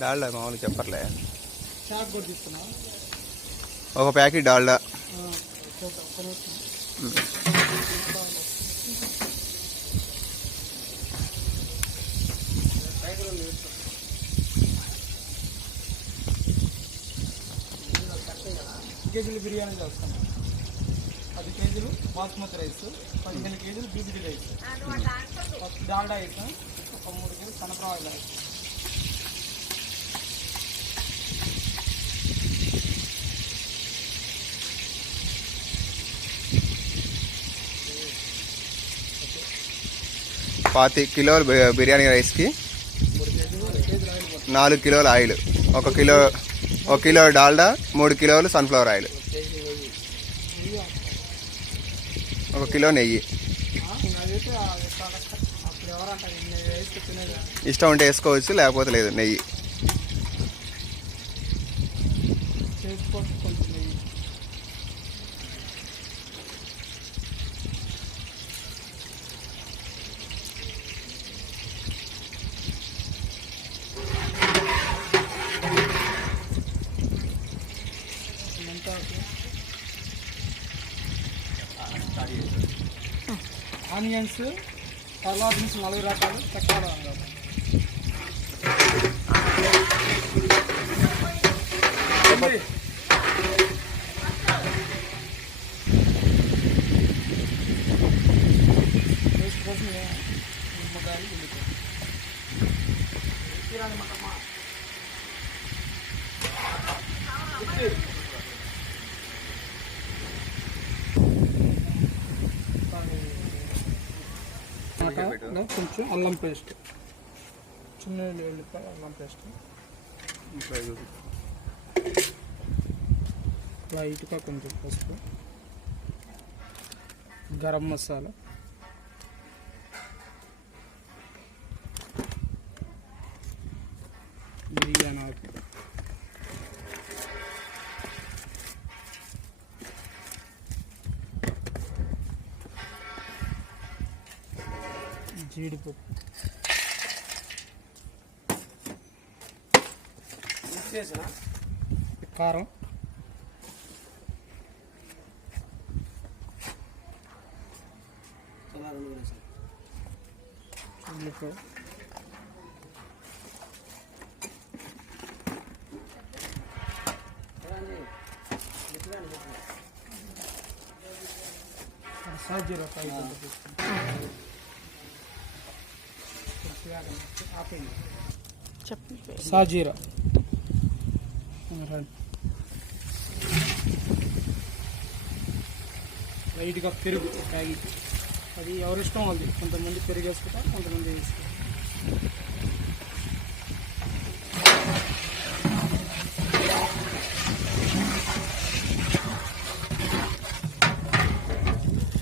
డాల్డా మామూలు చెప్పర్లే. ఒక ప్యాకెట్ డాల్డా. కేజీలు బిర్యానీ చేస్తాం పది కేజీలు బాస్మతి రైస్ పదిహేను కేజీలు బీబీటీ రైస్. డాల్డా రైస్ ఒక మూడు కేజీలు సనప్రావు రైస్. పాతి కిలోలు బిర్యానీ రైస్కి నాలుగు కిలోల ఆయిల్ ఒక కిలో ఒక కిలో డాల్డా మూడు కిలోలు సన్ఫ్లవర్ ఆయిల్. ఒక కిలో నెయ్యి ఇష్టం ఉంటే వేసుకోవచ్చు లేకపోతే లేదు నెయ్యి Thank you. ఆనియన్స్ తర్వాత నుంచి నలుగు రకాలు చక్రాలు టమాటా, కొంచెం అల్లం పేస్ట్. చిన్న ఉల్లిపాయ అల్లం పేస్ట్. లైట్గా కొంచెం పసుపు. గరం మసాలా. జీడిపప్పు. కారం. ఉల్లిపాయ. సాజీరా చెప్పండి సాజీరా. లైట్గా పెరుగు ప్యాకెట్. అది ఎవరిష్టం వాళ్ళది? కొంతమంది పెరుగు వేసుకుంటారు కొంతమంది వేసుకుంటారు.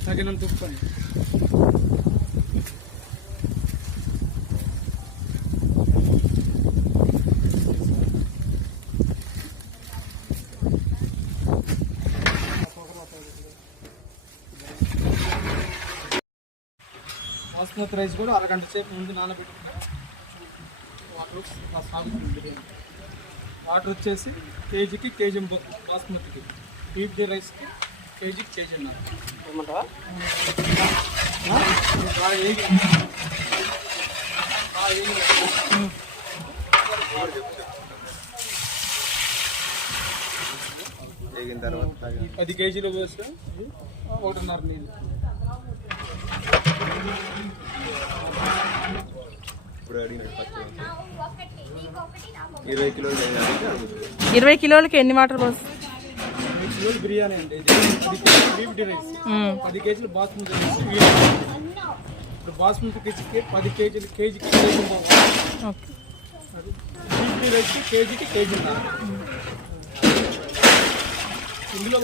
తగినంత ఉప్పు అండి బాస్మతి రైస్ కూడా అరగంట సేపు ముందు నానబెట్టుకుంటే వాటర్ ఇలా సాగుతుంది బిర్యానీ వాటర్ వచ్చేసి కేజీకి కేజీ బాస్మతికి బీపీ రైస్కి కేజీకి కేజీ అన్నారు. వేగిన తర్వాత పది కేజీలు పోస్తే ఒకటిన్నర నీళ్ళు. ఇరవై కిలోలకి ఎన్ని వాటర్ కిలోలు బిర్యానీ అండి. పది కేజీలు బాస్మతి రైస్. వీడియో. ఇప్పుడు బాస్మతి కేజీకి పది కేజీలు కేజీకి కేజీ బీపీ రైస్ కేజీకి కేజీ ఇందులో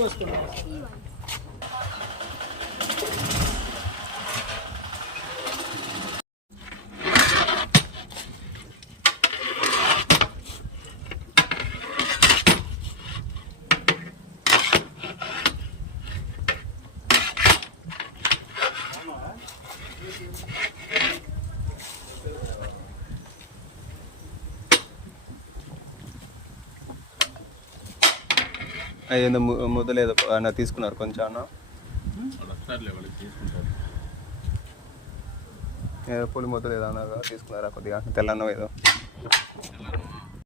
అదేందో ముద్దలేదో. అన్న తీసుకున్నారు కొంచెం అన్న. ఏదో పులి ముద్దలేదో అన్న తీసుకున్నారా కొద్దిగా? తెల్లన్నో ఏదో.